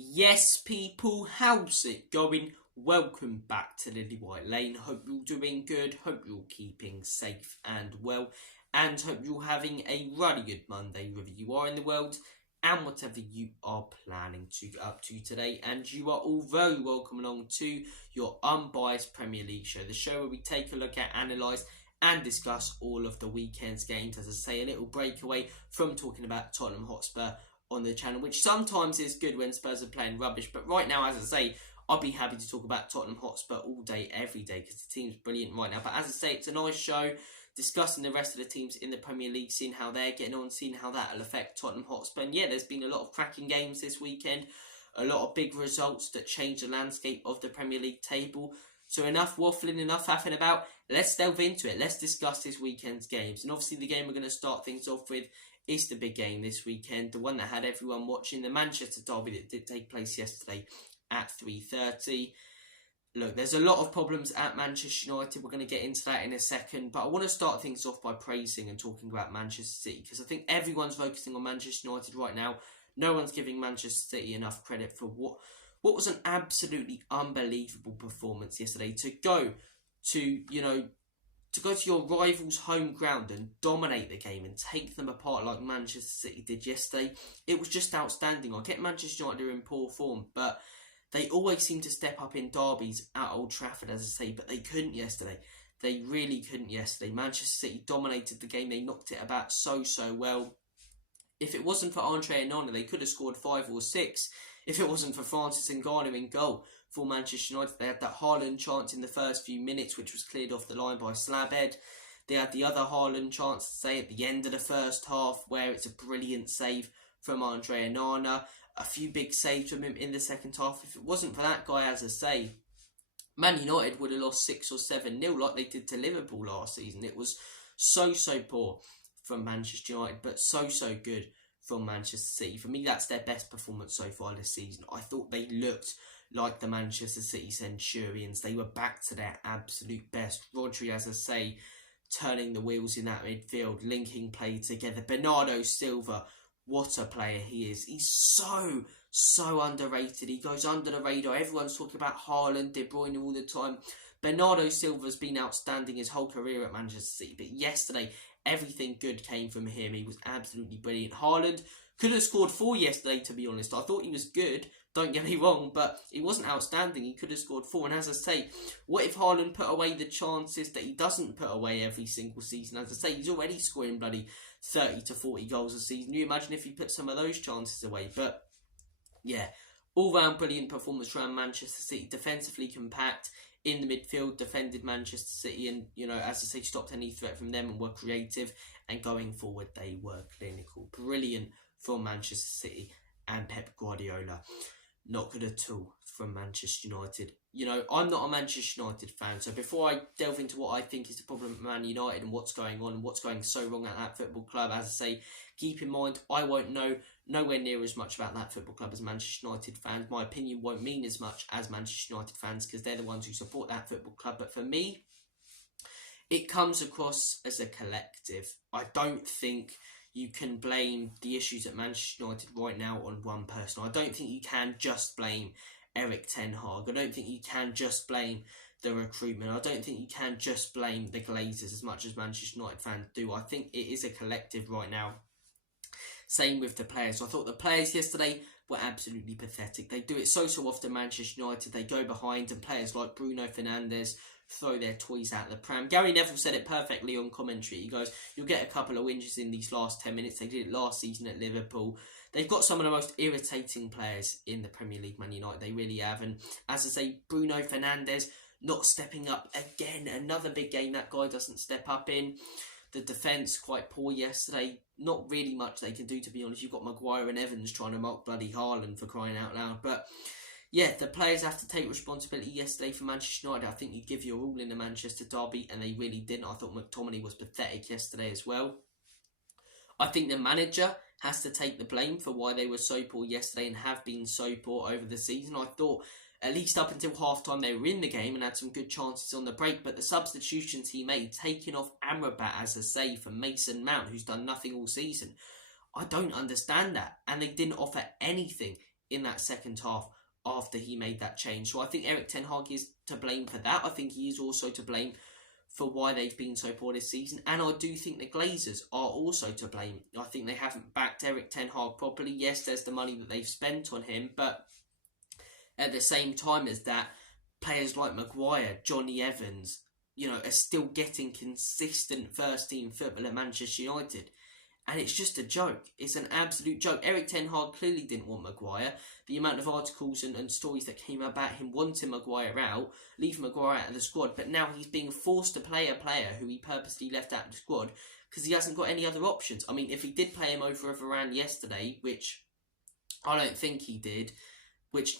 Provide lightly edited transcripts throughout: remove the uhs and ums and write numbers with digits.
Yes, people, how's it going? Welcome back to Lily White Lane. Hope you're doing good. Hope you're keeping safe and well. And hope you're having a really good Monday, wherever you are in the world. And whatever you are planning to get up to today. And you are all very welcome along to your Unbiased Premier League show. The show where we take a look at, analyse and discuss all of the weekend's games. As I say, a little breakaway from talking about Tottenham Hotspur on the channel, which sometimes is good when Spurs are playing rubbish, but right now, as I say, I'll be happy to talk about Tottenham Hotspur all day, every day, because the team's brilliant right now. But as I say, it's a nice show, discussing the rest of the teams in the Premier League, seeing how they're getting on, seeing how that'll affect Tottenham Hotspur. And yeah, there's been a lot of cracking games this weekend, a lot of big results that change the landscape of the Premier League table. So enough waffling, enough faffing about, let's delve into it. Let's discuss this weekend's games. And obviously the game we're going to start things off with is the big game this weekend, the one that had everyone watching, the Manchester derby that did take place yesterday at 3:30. Look, there's a lot of problems at Manchester United. We're going to get into that in a second, but I want to start things off by praising and talking about Manchester City, because I think everyone's focusing on Manchester United right now. No one's giving Manchester City enough credit for what was an absolutely unbelievable performance yesterday. To go to your rival's home ground and dominate the game and take them apart like Manchester City did yesterday, it was just outstanding. I get Manchester United are in poor form, but they always seem to step up in derbies at Old Trafford, as I say, but they couldn't yesterday. They really couldn't yesterday. Manchester City dominated the game. They knocked it about so well. If it wasn't for Andre Onana, they could have scored 5 or 6. If it wasn't for Francis Ngannou in goal for Manchester United, they had that Haaland chance in the first few minutes, which was cleared off the line by Slabhead. They had the other Haaland chance, say, at the end of the first half, where it's a brilliant save from Andre Onana. A few big saves from him in the second half. If it wasn't for that guy, as I say, Man United would have lost 6 or 7-0 like they did to Liverpool last season. It was so poor from Manchester United, but so good from Manchester City. For me, that's their best performance so far this season. I thought they looked like the Manchester City Centurions. They were back to their absolute best. Rodri, as I say, turning the wheels in that midfield, linking play together. Bernardo Silva, what a player he is. He's so underrated. He goes under the radar. Everyone's talking about Haaland, De Bruyne all the time. Bernardo Silva's been outstanding his whole career at Manchester City, but yesterday, everything good came from him. He was absolutely brilliant. Haaland could have scored 4 yesterday, to be honest. I thought he was good, don't get me wrong, but he wasn't outstanding. He could have scored 4. And as I say, what if Haaland put away the chances that he doesn't put away every single season? As I say, he's already scoring bloody 30 to 40 goals a season. You imagine if he put some of those chances away. But yeah, all-round brilliant performance from Manchester City. Defensively compact in the midfield, defended Manchester City, and as I say, stopped any threat from them and were creative. And going forward, they were clinical. Brilliant from Manchester City and Pep Guardiola. Not good at all from Manchester United. I'm not a Manchester United fan, so before I delve into what I think is the problem at Man United and what's going on and what's going so wrong at that football club, as I say, keep in mind, I won't know nowhere near as much about that football club as Manchester United fans. My opinion won't mean as much as Manchester United fans, because they're the ones who support that football club. But for me, it comes across as a collective. I don't think you can blame the issues at Manchester United right now on one person. I don't think you can just blame Erik ten Hag. I don't think you can just blame the recruitment. I don't think you can just blame the Glazers as much as Manchester United fans do. I think it is a collective right now. Same with the players. I thought the players yesterday were absolutely pathetic. They do it so often, Manchester United. They go behind, and players like Bruno Fernandes throw their toys out the pram. Gary Neville said it perfectly on commentary. He goes, you'll get a couple of whinges in these last 10 minutes. They did it last season at Liverpool. They've got some of the most irritating players in the Premier League, Man United. They really have. And as I say, Bruno Fernandes not stepping up again. Another big game that guy doesn't step up in. The defence quite poor yesterday. Not really much they can do, to be honest. You've got Maguire and Evans trying to mark bloody Haaland, for crying out loud. But yeah, the players have to take responsibility yesterday for Manchester United. I think you give your all in the Manchester derby, and they really didn't. I thought McTominay was pathetic yesterday as well. I think the manager has to take the blame for why they were so poor yesterday and have been so poor over the season. I thought, at least up until half-time, they were in the game and had some good chances on the break, but the substitutions he made, taking off Amrabat as a save for Mason Mount, who's done nothing all season, I don't understand that. And they didn't offer anything in that second half after he made that change. So I think Erik ten Hag is to blame for that. I think he is also to blame for why they've been so poor this season. And I do think the Glazers are also to blame. I think they haven't backed Erik ten Hag properly. Yes, there's the money that they've spent on him, but at the same time as that, players like Maguire, Johnny Evans, are still getting consistent first-team football at Manchester United. And it's just a joke. It's an absolute joke. Erik ten Hag clearly didn't want Maguire. The amount of articles and stories that came about him wanting Maguire out, leaving Maguire out of the squad, but now he's being forced to play a player who he purposely left out of the squad because he hasn't got any other options. I mean, if he did play him over Varane yesterday, which I don't think he did, which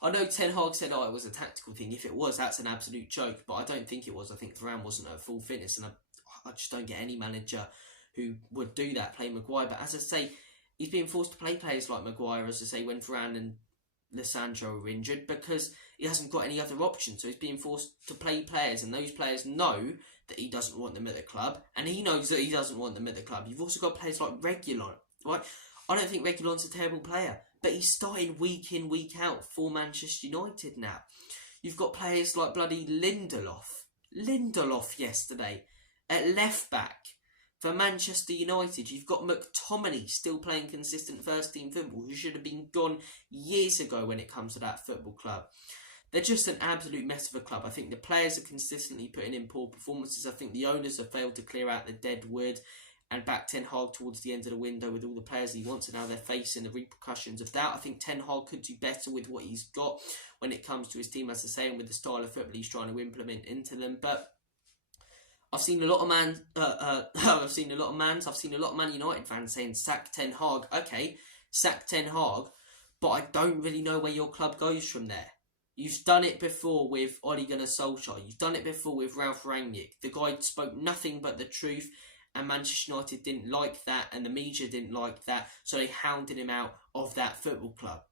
I know Ten Hag said, it was a tactical thing. If it was, that's an absolute joke, but I don't think it was. I think Varane wasn't at full fitness, and I just don't get any manager who would do that, play Maguire. But as I say, he's being forced to play players like Maguire, as I say, when Varane and Lissandro are injured, because he hasn't got any other options. So he's being forced to play players, and those players know that he doesn't want them at the club, and he knows that he doesn't want them at the club. You've also got players like Reguilon, right? I don't think Reguilon's a terrible player, but he's starting week in, week out for Manchester United now. You've got players like bloody Lindelof yesterday at left back for Manchester United. You've got McTominay still playing consistent first-team football, who should have been gone years ago when it comes to that football club. They're just an absolute mess of a club. I think the players are consistently putting in poor performances. I think the owners have failed to clear out the dead wood and back Ten Hag towards the end of the window with all the players he wants, and now they're facing the repercussions of that. I think Ten Hag could do better with what he's got when it comes to his team, as I say, and with the style of football he's trying to implement into them. But I've seen a lot of Man United fans saying sack Ten Hag. Okay, sack Ten Hag, but I don't really know where your club goes from there. You've done it before with Ole Gunnar Solskjaer. You've done it before with Ralf Rangnick. The guy spoke nothing but the truth, and Manchester United didn't like that, and the media didn't like that, so they hounded him out of that football club.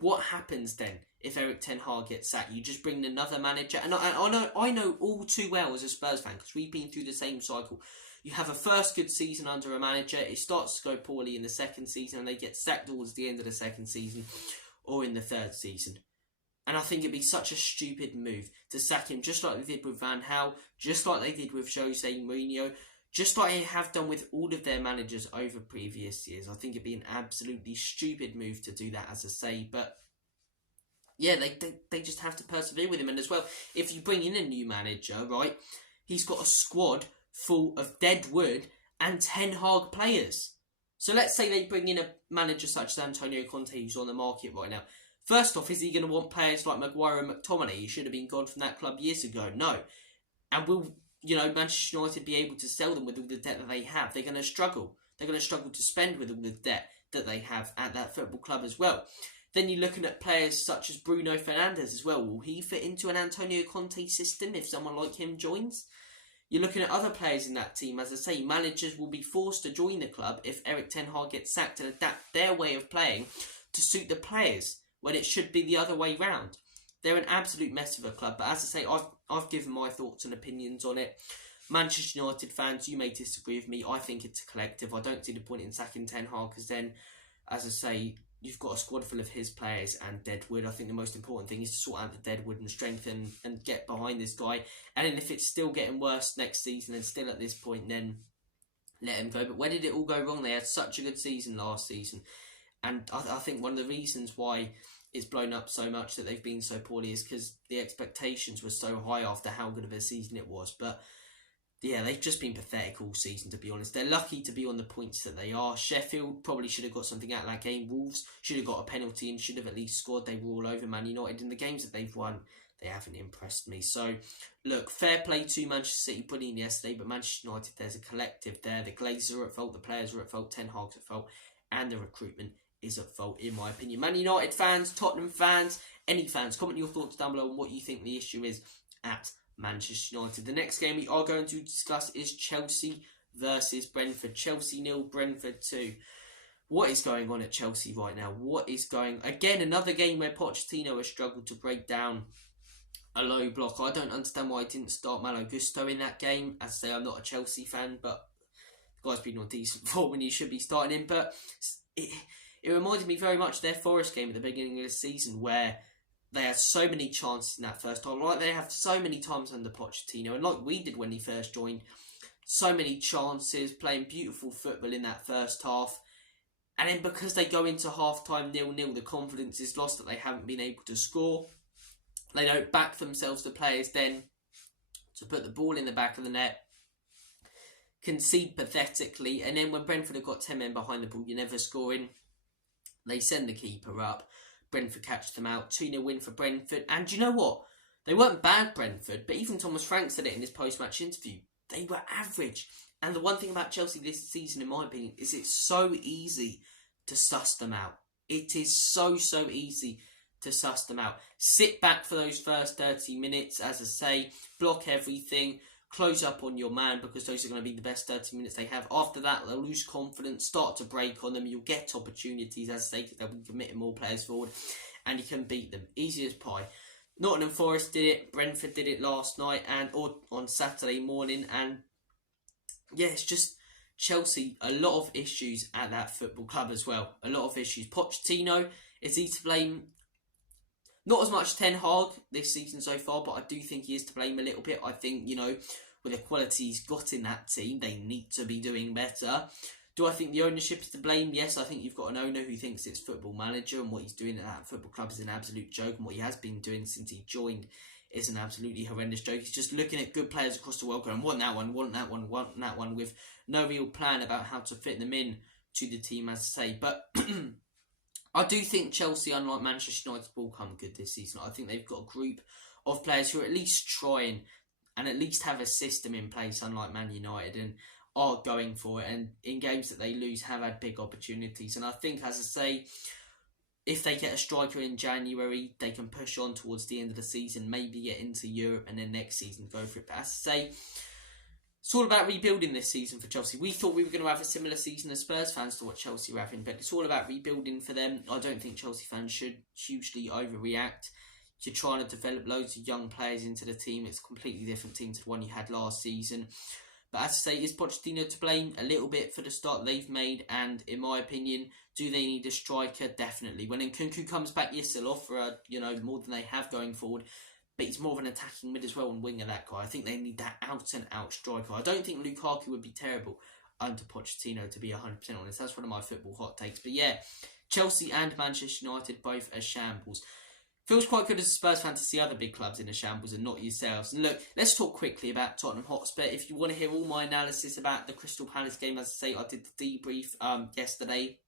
What happens then if Erik ten Hag gets sacked? You just bring in another manager, and I know all too well as a Spurs fan, because we've been through the same cycle. You have a first good season under a manager, it starts to go poorly in the second season, and they get sacked towards the end of the second season or in the third season. And I think it'd be such a stupid move to sack him, just like they did with Van Gaal, just like they did with Jose Mourinho, just like they have done with all of their managers over previous years. I think it'd be an absolutely stupid move to do that, as I say. But yeah, they just have to persevere with him. And as well, if you bring in a new manager, right, he's got a squad full of dead wood and Ten Hag players. So let's say they bring in a manager such as Antonio Conte, who's on the market right now. First off, is he going to want players like Maguire and McTominay? He should have been gone from that club years ago. No. And will Manchester United be able to sell them with all the debt that they have? They're going to struggle. They're going to struggle to spend with all the debt that they have at that football club as well. Then you're looking at players such as Bruno Fernandes as well. Will he fit into an Antonio Conte system if someone like him joins? You're looking at other players in that team. As I say, managers will be forced to join the club if Erik ten Hag gets sacked and adapt their way of playing to suit the players, when it should be the other way round. They're an absolute mess of a club, but as I say, I've given my thoughts and opinions on it. Manchester United fans, you may disagree with me. I think it's a collective. I don't see the point in sacking Ten Hag, because then, as I say, you've got a squad full of his players and deadwood. I think the most important thing is to sort out the deadwood and strengthen and get behind this guy. And then if it's still getting worse next season and still at this point, then let him go. But where did it all go wrong? They had such a good season last season. And I think one of the reasons why it's blown up so much that they've been so poorly is because the expectations were so high after how good of a season it was. But yeah, they've just been pathetic all season, to be honest. They're lucky to be on the points that they are. Sheffield probably should have got something out of that game. Wolves should have got a penalty and should have at least scored. They were all over Man United. In the games that they've won, they haven't impressed me. So, look, fair play to Manchester City putting in yesterday, but Manchester United, there's a collective there. The Glazers are at fault, the players are at fault, Ten Hag's at fault, and the recruitment is at fault, in my opinion. Man United fans, Tottenham fans, any fans, comment your thoughts down below on what you think the issue is at Manchester United. The next game we are going to discuss is Chelsea versus Brentford. Chelsea 0, Brentford 2. What is going on at Chelsea right now? Again, another game where Pochettino has struggled to break down a low block. I don't understand why I didn't start Malo Gusto in that game. As I say, I'm not a Chelsea fan, but the guy's been on decent form when he should be starting him. But It reminded me very much of their Forest game at the beginning of the season, where they had so many chances in that first time, like they have so many times under Pochettino, and like we did when he first joined, so many chances, playing beautiful football in that first half. And then because they go into half-time 0-0, the confidence is lost that they haven't been able to score. They don't back themselves, the players, then to put the ball in the back of the net, concede pathetically, and then when Brentford have got 10 men behind the ball, you're never scoring. They send the keeper up. Brentford catch them out. 2-0 win for Brentford. And you know what? They weren't bad, Brentford, but even Thomas Frank said it in his post-match interview. They were average. And the one thing about Chelsea this season, in my opinion, is it's so easy to suss them out. It is so easy to suss them out. Sit back for those first 30 minutes, as I say, block everything, close up on your man, because those are going to be the best 30 minutes they have. After that, they'll lose confidence, start to break on them. You'll get opportunities, as I say, because they'll be committing more players forward, and you can beat them. Easy as pie. Nottingham Forest did it, Brentford did it last night, or on Saturday morning, and yeah, it's just Chelsea, a lot of issues at that football club as well. A lot of issues. Pochettino, is he to blame? Not as much Ten Hag this season so far, but I do think he is to blame a little bit. I think, with the quality he's got in that team, they need to be doing better. Do I think the ownership is to blame? Yes, I think you've got an owner who thinks it's football manager, and what he's doing at that football club is an absolute joke, and what he has been doing since he joined is an absolutely horrendous joke. He's just looking at good players across the world going, want that one, with no real plan about how to fit them in to the team, as I say. But I do think Chelsea, unlike Manchester United, will come good this season. I think they've got a group of players who are at least trying and at least have a system in place, unlike Man United, and are going for it. And in games that they lose, have had big opportunities. And I think, as I say, if they get a striker in January, they can push on towards the end of the season, maybe get into Europe, and then next season go for it. But as I say, it's all about rebuilding this season for Chelsea. We thought we were going to have a similar season as Spurs fans to what Chelsea were having, but it's all about rebuilding for them. I don't think Chelsea fans should hugely overreact. You're trying to develop loads of young players into the team. It's a completely different team to the one you had last season. But as I say, is Pochettino to blame? A little bit for the start they've made, and in my opinion, do they need a striker? Definitely. When Nkunku comes back, yes, they'll offer more than they have going forward, but he's more of an attacking mid as well and winger, that guy. I think they need that out-and-out striker. I don't think Lukaku would be terrible under Pochettino, to be 100% honest. That's one of my football hot takes. But yeah, Chelsea and Manchester United both are shambles. Feels quite good as a Spurs fan to see other big clubs in a shambles and not yourselves. And look, let's talk quickly about Tottenham Hotspur. If you want to hear all my analysis about the Crystal Palace game, as I say, I did the debrief yesterday.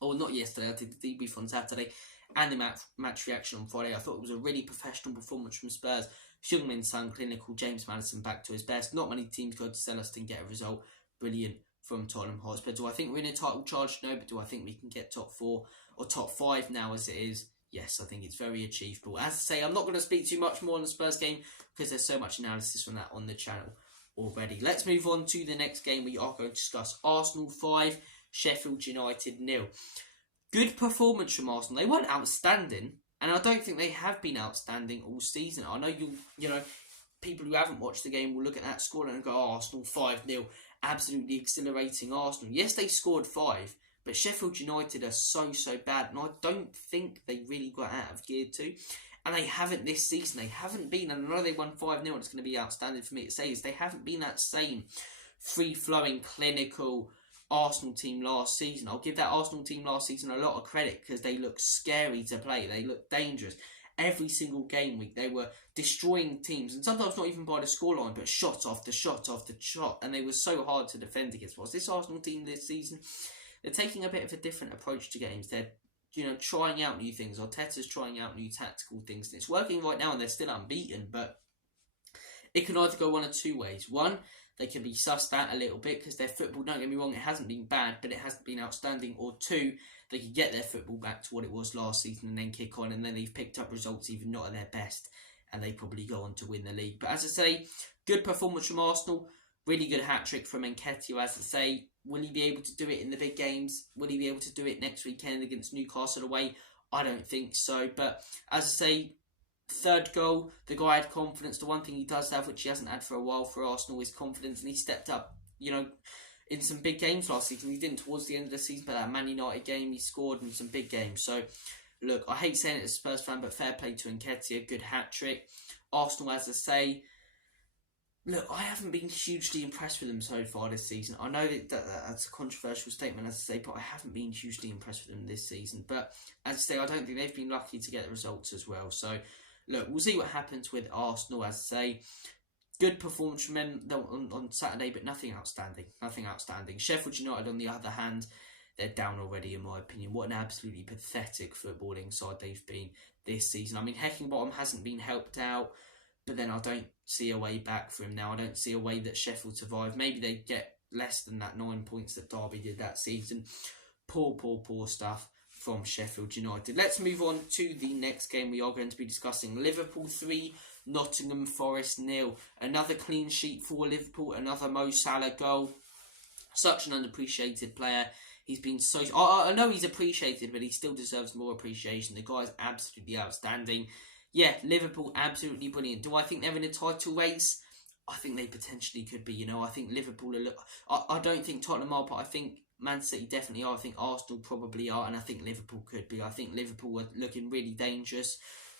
Or not yesterday, I did the debrief on Saturday. And the match reaction on Friday. I thought it was a really professional performance from Spurs. Heung-min Son, clinical. James Maddison back to his best. Not many teams go to Selhurst and get a result. Brilliant from Tottenham Hotspur. Do I think we're in a title charge? No, but do I think we can get top 4 or top 5 now as it is? Yes, I think it's very achievable. As I say, I'm not going to speak too much more on the Spurs game because there's so much analysis on that on the channel already. Let's move on to the next game. We are going to discuss Arsenal 5, Sheffield United 0. Good performance from Arsenal. They weren't outstanding, and I don't think they have been outstanding all season. I know people who haven't watched the game will look at that score and go, oh, Arsenal 5-0, absolutely exhilarating Arsenal. Yes, they scored 5, but Sheffield United are so bad, and I don't think they really got out of gear too. And they haven't this season. They haven't been, and I know they won 5-0, and it's going to be outstanding for me to say, is they haven't been that same free-flowing, clinical Arsenal team last season. I'll give that Arsenal team last season a lot of credit because they looked scary to play. They looked dangerous. Every single game week, they were destroying teams, and sometimes not even by the scoreline, but shot after shot after shot, and they were so hard to defend against. What's this Arsenal team this season? They're taking a bit of a different approach to games. They're, trying out new things. Arteta's trying out new tactical things. And it's working right now, and they're still unbeaten, but it can either go one of two ways. One, they can be sussed at a little bit because their football, don't get me wrong, it hasn't been bad, but it hasn't been outstanding. Or two, they can get their football back to what it was last season and then kick on, and then they've picked up results even not at their best, and they probably go on to win the league. But as I say, good performance from Arsenal. Really good hat-trick from Nketiah, as I say. Will he be able to do it in the big games? Will he be able to do it next weekend against Newcastle away? I don't think so. But as I say, third goal, the guy had confidence. The one thing he does have, which he hasn't had for a while for Arsenal, is confidence. And he stepped up, in some big games last season. He didn't towards the end of the season, but that Man United game he scored in some big games. So, look, I hate saying it as a Spurs fan, but fair play to Nketiah, good hat-trick. Arsenal, as I say, look, I haven't been hugely impressed with them so far this season. I know that's a controversial statement, as I say, but I haven't been hugely impressed with them this season. But, as I say, I don't think they've been lucky to get the results as well. So, look, we'll see what happens with Arsenal, as I say. Good performance from them on Saturday, but nothing outstanding. Nothing outstanding. Sheffield United, on the other hand, they're down already, in my opinion. What an absolutely pathetic footballing side they've been this season. I mean, Heckingbottom hasn't been helped out, but then I don't see a way back for him now. I don't see a way that Sheffield survive. Maybe they get less than that 9 points that Derby did that season. Poor stuff from Sheffield United. Let's move on to the next game. We are going to be discussing Liverpool 3, Nottingham Forest 0. Another clean sheet for Liverpool. Another Mo Salah goal. Such an underappreciated player. He's been so... I know he's appreciated, but he still deserves more appreciation. The guy's absolutely outstanding. Yeah, Liverpool, absolutely brilliant. Do I think they're in a title race? I think they potentially could be. I think Liverpool are... I don't think Tottenham are, but I think Man City definitely are. I think Arsenal probably are, and I think Liverpool could be. I think Liverpool are looking really dangerous.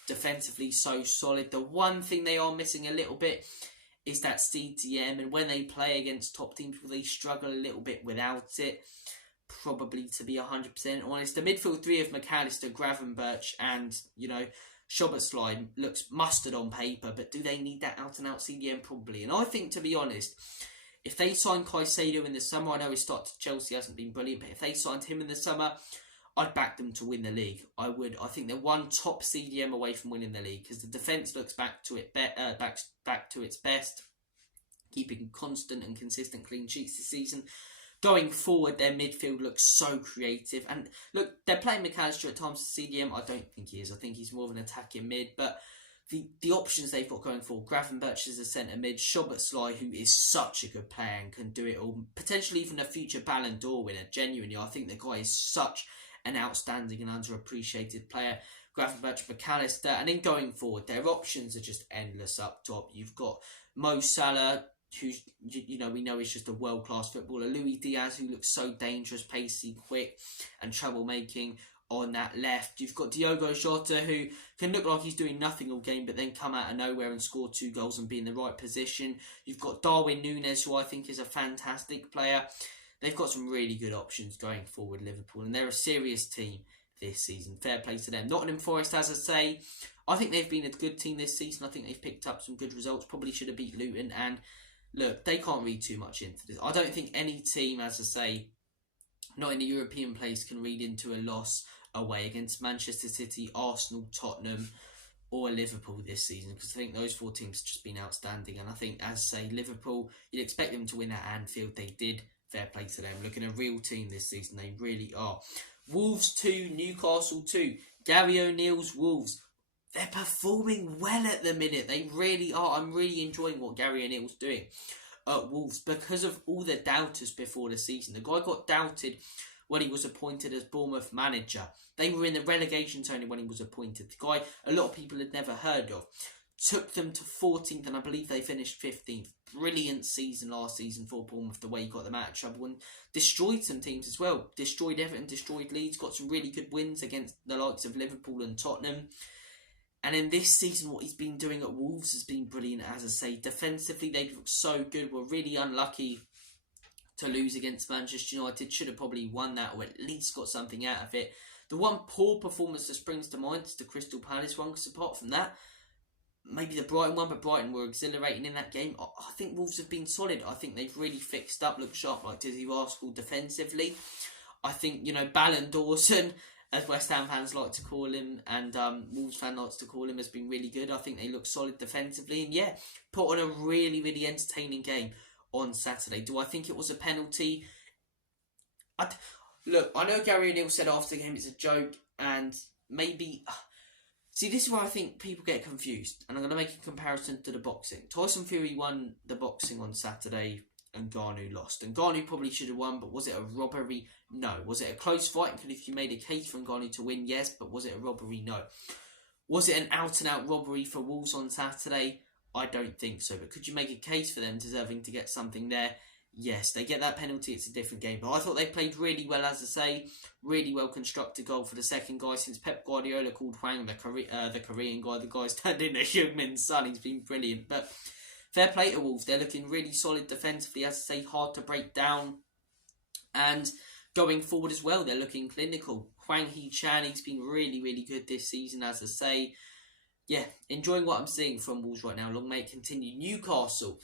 Defensively, so solid. The one thing they are missing a little bit is that CDM, and when they play against top teams, they struggle a little bit without it. Probably, to be 100% honest. The midfield three of McAllister, Gravenberch, and, Szoboszlai looks mustard on paper, but do they need that out-and-out CDM? Probably. And I think, to be honest, if they sign Caicedo in the summer, I know his start to Chelsea hasn't been brilliant, but if they signed him in the summer, I'd back them to win the league. I would. I think they're one top CDM away from winning the league because the defence looks back to its best, keeping constant and consistent clean sheets this season. Going forward, their midfield looks so creative. And look, they're playing McAllister at times to CDM. I don't think he is. I think he's more of an attacking mid. But the options they've got going forward, Gravenberch is a centre mid, Szoboszlai, who is such a good player and can do it all. Potentially even a future Ballon d'Or winner. Genuinely, I think the guy is such an outstanding and underappreciated player. Gravenberch, McAllister. And then going forward, their options are just endless up top. You've got Mo Salah, who we know is just a world-class footballer. Luis Diaz, who looks so dangerous, pacey, quick, and troublemaking on that left. You've got Diogo Jota, who can look like he's doing nothing all game, but then come out of nowhere and score 2 goals and be in the right position. You've got Darwin Núñez, who I think is a fantastic player. They've got some really good options going forward, Liverpool, and they're a serious team this season. Fair play to them. Nottingham Forest, as I say, I think they've been a good team this season. I think they've picked up some good results. Probably should have beat Luton, and look, they can't read too much into this. I don't think any team, as I say, not in the European place, can read into a loss away against Manchester City, Arsenal, Tottenham, or Liverpool this season, because I think those 4 teams have just been outstanding. And I think, as I say, Liverpool, you'd expect them to win at Anfield. They did. Fair play to them. Looking a real team this season. They really are. Wolves 2, Newcastle 2. Gary O'Neill's Wolves. They're performing well at the minute. They really are. I'm really enjoying what Gary O'Neill's doing at Wolves because of all the doubters before the season. The guy got doubted when he was appointed as Bournemouth manager. They were in the relegation zone when he was appointed. The guy a lot of people had never heard of. Took them to 14th, and I believe they finished 15th. Brilliant season last season for Bournemouth, the way he got them out of trouble, and destroyed some teams as well. Destroyed Everton, destroyed Leeds, got some really good wins against the likes of Liverpool and Tottenham. And in this season, what he's been doing at Wolves has been brilliant, as I say. Defensively, they've looked so good. We're really unlucky to lose against Manchester United. Should have probably won that, or at least got something out of it. The one poor performance that springs to mind is the Crystal Palace one, because apart from that, maybe the Brighton one, but Brighton were exhilarating in that game. I think Wolves have been solid. I think they've really fixed up, looked sharp like Dizzy Rascal defensively. I think, Ballon Dawson, as West Ham fans like to call him, and Wolves fans like to call him, has been really good. I think they look solid defensively, and put on a really, really entertaining game on Saturday. Do I think it was a penalty? Look, I know Gary O'Neill said after the game it's a joke, and maybe... See, this is where I think people get confused, and I'm going to make a comparison to the boxing. Tyson Fury won the boxing on Saturday, and Ngannou lost. And Ngannou probably should have won, but was it a robbery? No. Was it a close fight? Could if you made a case for Ngannou to win? Yes, but was it a robbery? No. Was it an out-and-out robbery for Wolves on Saturday? I don't think so. But could you make a case for them deserving to get something there? Yes, they get that penalty, it's a different game. But I thought they played really well, as I say. Really well constructed goal for the second guy since Pep Guardiola called Hwang the Korean guy. The guy's turned into Heung-min's son. He's been brilliant. But fair play to Wolves. They're looking really solid defensively, as I say, hard to break down. And going forward as well, they're looking clinical. Hwang Hee-chan, he's been really, really good this season, as I say. Yeah, enjoying what I'm seeing from Wolves right now. Long may it continue. Newcastle,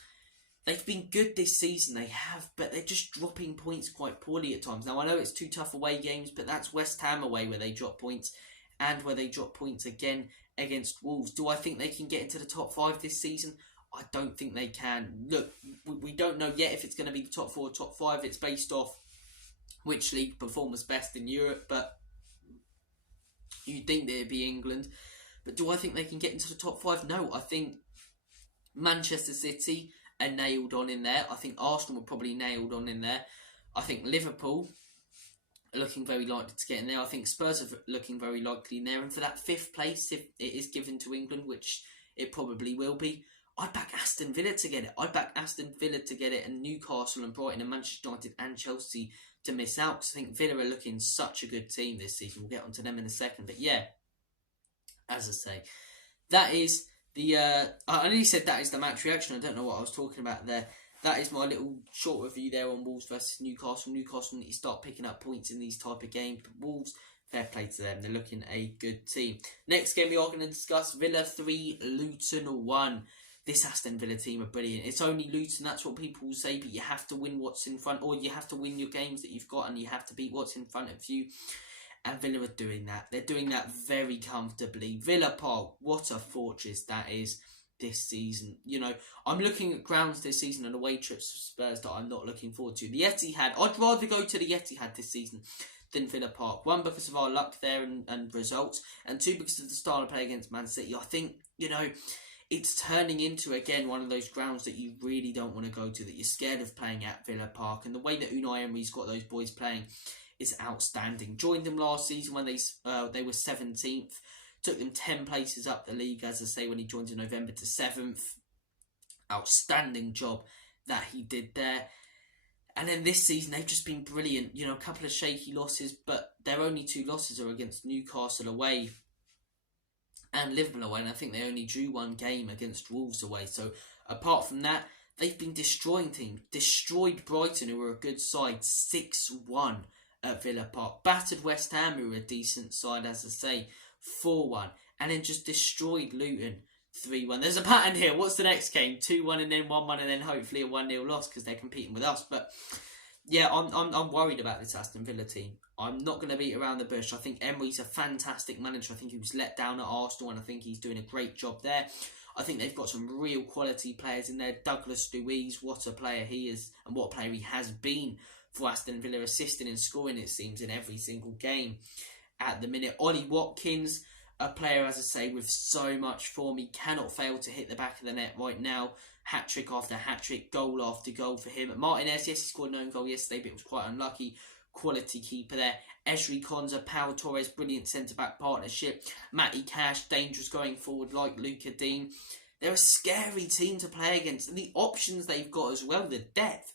they've been good this season, they have, but they're just dropping points quite poorly at times. Now, I know it's 2 tough away games, but that's West Ham away where they drop points, and where they drop points again against Wolves. Do I think they can get into the top 5 this season? I don't think they can. Look, we don't know yet if it's going to be the top 4 or top 5. It's based off which league performs best in Europe, but you'd think that it'd be England. But do I think they can get into the top 5? No, I think Manchester City are nailed on in there. I think Arsenal are probably nailed on in there. I think Liverpool are looking very likely to get in there. I think Spurs are looking very likely in there. And for that 5th place, if it is given to England, which it probably will be, I'd back Aston Villa to get it. I'd back Aston Villa to get it, and Newcastle and Brighton and Manchester United and Chelsea to miss out. Because I think Villa are looking such a good team this season. We'll get onto them in a second. But yeah, as I say, that is the... I only said that is the match reaction. I don't know what I was talking about there. That is my little short review there on Wolves versus Newcastle. Newcastle need to start picking up points in these type of games. But Wolves, fair play to them. They're looking a good team. Next game we are going to discuss, Villa 3, Luton 1. This Aston Villa team are brilliant. It's only Luton, that's what people will say, but you have to win what's in front, or you have to win your games that you've got, and you have to beat what's in front of you. And Villa are doing that. They're doing that very comfortably. Villa Park, what a fortress that is this season. You know, I'm looking at grounds this season and away trips for Spurs that I'm not looking forward to. The Etihad, I'd rather go to the Etihad this season than Villa Park. 1, because of our luck there and results, and 2, because of the style of play against Man City. I think, you know, it's turning into, again, one of those grounds that you really don't want to go to, that you're scared of playing at Villa Park. And the way that Unai Emery's got those boys playing is outstanding. Joined them last season when they were 17th. Took them 10 places up the league, as I say, when he joined in November, to 7th. Outstanding job that he did there. And then this season, they've just been brilliant. You know, a couple of shaky losses, but their only 2 losses are against Newcastle away and Liverpool away, and I think they only drew 1 game against Wolves away. So apart from that, they've been destroying teams. Destroyed Brighton, who were a good side, 6-1 at Villa Park. Battered West Ham, who were a decent side, as I say, 4-1. And then just destroyed Luton, 3-1. There's a pattern here. What's the next game? 2-1 and then 1-1 and then hopefully a 1-0 loss, because they're competing with us. But yeah, I'm worried about this Aston Villa team. I'm not going to beat around the bush. I think Emery's a fantastic manager. I think he was let down at Arsenal, and I think he's doing a great job there. I think they've got some real quality players in there. Douglas Luiz, what a player he is, and what a player he has been for Aston Villa, assisting and scoring, it seems, in every single game at the minute. Ollie Watkins, a player, as I say, with so much form. He cannot fail to hit the back of the net right now. Hat-trick after hat-trick, goal after goal for him. Martinez, yes, he scored an own goal yesterday, but it was quite unlucky. Quality keeper there. Esri Konza, Pau Torres, brilliant centre-back partnership. Matty Cash, dangerous going forward like Luca Dean. They're a scary team to play against. And the options they've got as well, the depth.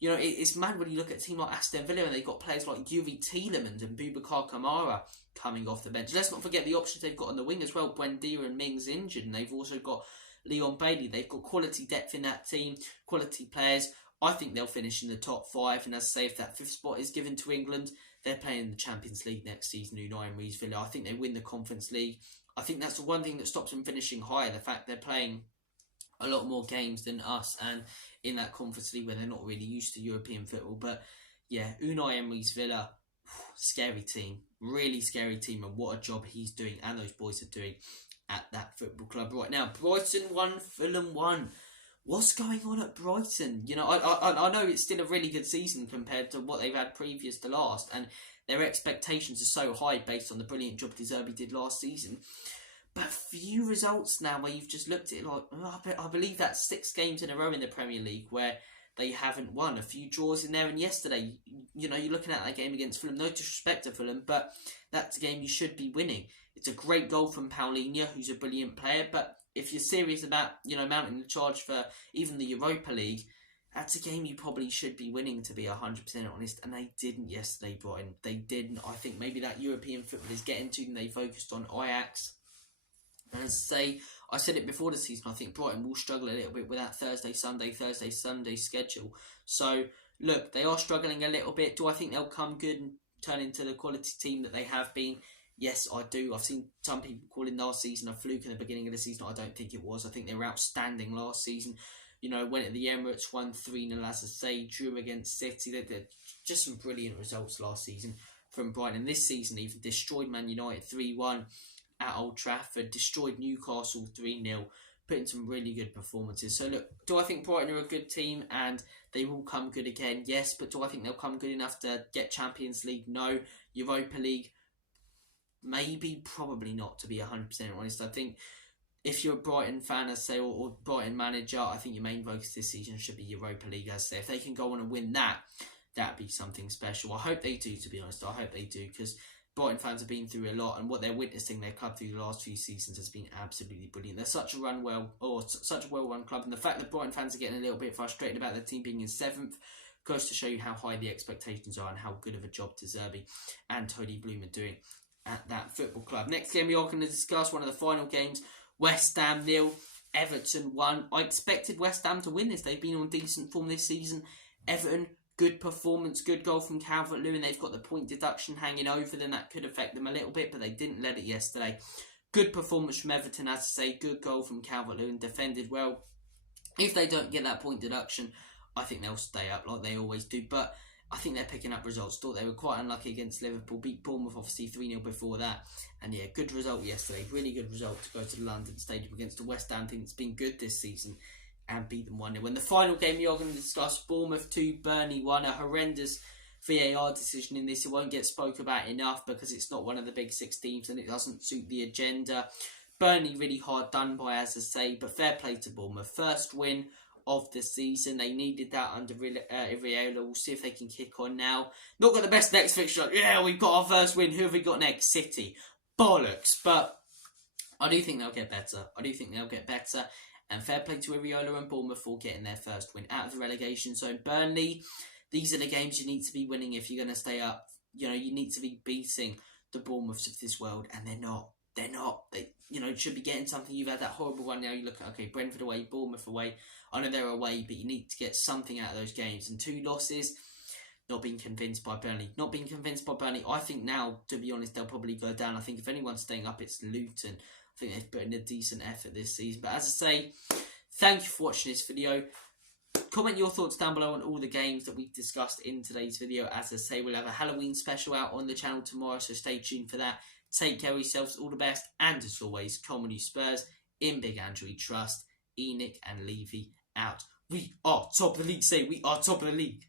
You know, it's mad when you look at a team like Aston Villa and they've got players like Yuri Tielemans and Boubacar Kamara coming off the bench. Let's not forget the options they've got on the wing as well. Buendia and Mings injured, and they've also got Leon Bailey. They've got quality depth in that team, quality players. I think they'll finish in the top 5, and as I say, if that 5th spot is given to England, they're playing the Champions League next season, Unai Emery's Villa. I think they win the Conference League. I think that's the one thing that stops them finishing higher, the fact they're playing a lot more games than us, and in that Conference League where they're not really used to European football. But yeah, Unai Emery's Villa, scary team, really scary team, and what a job he's doing and those boys are doing at that football club right now. Brighton 1, Fulham 1. What's going on at Brighton? You know, I know it's still a really good season compared to what they've had previous to last, and their expectations are so high based on the brilliant job De Zerbi did last season. But few results now where you've just looked at it like, I believe that's 6 games in a row in the Premier League where they haven't won. A few draws in there, and yesterday, you know, you're looking at that game against Fulham. No disrespect to Fulham, but that's a game you should be winning. It's a great goal from Paulinho, who's a brilliant player, but if you're serious about, you know, mounting the charge for even the Europa League, That's a game you probably should be winning, to be 100% honest, and they didn't yesterday, Brighton. They didn't. I think maybe that European football is getting to them. They focused on Ajax. And as I say, I said it before the season, I think Brighton will struggle a little bit with that Thursday, Sunday schedule. So, look, they are struggling a little bit. Do I think they'll come good and turn into the quality team that they have been? Yes, I do. I've seen some people calling last season a fluke in the beginning of the season. I don't think it was. I think they were outstanding last season. You know, went at the Emirates, won 3-0, as I say, drew against City. They did just some brilliant results last season from Brighton. And this season even destroyed Man United 3-1 at Old Trafford, destroyed Newcastle 3-0, put in some really good performances. So look, do I think Brighton are a good team and they will come good again? Yes, but do I think they'll come good enough to get Champions League? No. Europa League? Maybe, probably not, to be 100% honest. I think if you're a Brighton fan, as I say, or Brighton manager, I think your main focus this season should be Europa League, as I say. If they can go on and win that, that'd be something special. I hope they do, to be honest. I hope they do, because Brighton fans have been through a lot, and what they're witnessing their club through the last few seasons has been absolutely brilliant. They're such a well-run club, and the fact that Brighton fans are getting a little bit frustrated about their team being in 7th goes to show you how high the expectations are and how good of a job De Zerbi and Tony Bloom are doing at that football club. Next game we are going to discuss, one of the final games, West Ham 0, Everton 1. I expected West Ham to win this. They've been on decent form this season. Everton, good performance, good goal from Calvert-Lewin. They've got the point deduction hanging over them. That could affect them a little bit, but they didn't let it yesterday. Good performance from Everton, as I say. Good goal from Calvert-Lewin. Defended well. If they don't get that point deduction, I think they'll stay up like they always do. But I think they're picking up results. Thought they were quite unlucky against Liverpool. Beat Bournemouth, obviously, 3-0 before that. And yeah, good result yesterday. Really good result to go to the London Stadium against a West Ham team that's been good this season and beat them 1-0. When the final game we are going to discuss, Bournemouth 2, Burnley 1. A horrendous VAR decision in this. It won't get spoke about enough because it's not one of the big 6 teams and it doesn't suit the agenda. Burnley really hard done by, as I say, but fair play to Bournemouth. First win of the season. They needed that under Iraola. We'll see if they can kick on now. Not got the best next fixture. Yeah, we've got our first win. Who have we got next? City. Bollocks. But I do think they'll get better. And fair play to Iraola and Bournemouth for getting their first win out of the relegation zone. Burnley, these are the games you need to be winning if you're going to stay up. You know, you need to be beating the Bournemouths of this world, and they're not. They, should be getting something. You've had that horrible one now. You look at, okay, Brentford away, Bournemouth away. I know they're away, but you need to get something out of those games. And 2 losses, not being convinced by Burnley. I think now, to be honest, they'll probably go down. I think if anyone's staying up, it's Luton. I think they've put in a decent effort this season. But as I say, thank you for watching this video. Comment your thoughts down below on all the games that we've discussed in today's video. As I say, we'll have a Halloween special out on the channel tomorrow, so stay tuned for that. Take care of yourselves, all the best, and as always, come on you Spurs, in Big Andrew we trust. Enoch and Levy out. We are top of the league, we are top of the league.